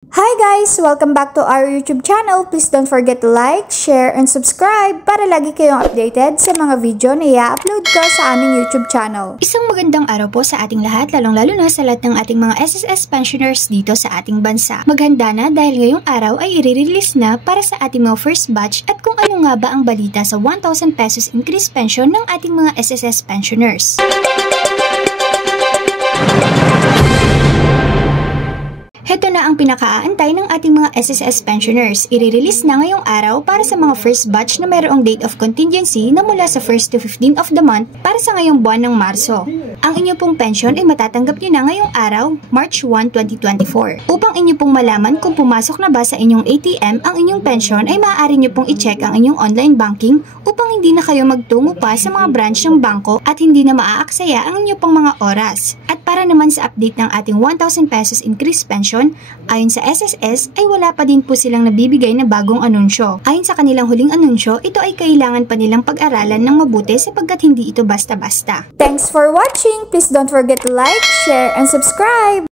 Hi guys! Welcome back to our YouTube channel. Please don't forget to like, share, and subscribe para lagi kayong updated sa mga video na i-upload ko sa aming YouTube channel. Isang magandang araw po sa ating lahat, lalong-lalo na sa lahat ng ating mga SSS pensioners dito sa ating bansa. Maghanda na dahil ngayong araw ay i-release na para sa ating mga first batch at kung ano nga ba ang balita sa 1,000 pesos increase pension ng ating mga SSS pensioners. Heto na ang pinakaaantay ng ating mga SSS pensioners. I-release na ngayong araw para sa mga first batch na mayroong date of contingency na mula sa 1st to 15th of the month para sa ngayong buwan ng Marso. Ang inyo pong pension ay matatanggap nyo na ngayong araw, March 1, 2024. Upang inyo pong malaman kung pumasok na ba sa inyong ATM ang inyong pension ay maaari nyo pong i-check ang inyong online banking upang hindi na kayo magtungo pa sa mga branch ng bangko at hindi na maaaksaya ang inyo pong mga oras. At para naman sa update ng ating 1,000 pesos increase pension, ayon sa SSS ay wala pa din po silang nabibigay na bagong anunsyo. Ayon sa kanilang huling anunsyo, ito ay kailangan pa nilang pag-aralan ng mabuti sapagkat hindi ito basta-basta. Thanks for watching! Please don't forget to like, share, and subscribe!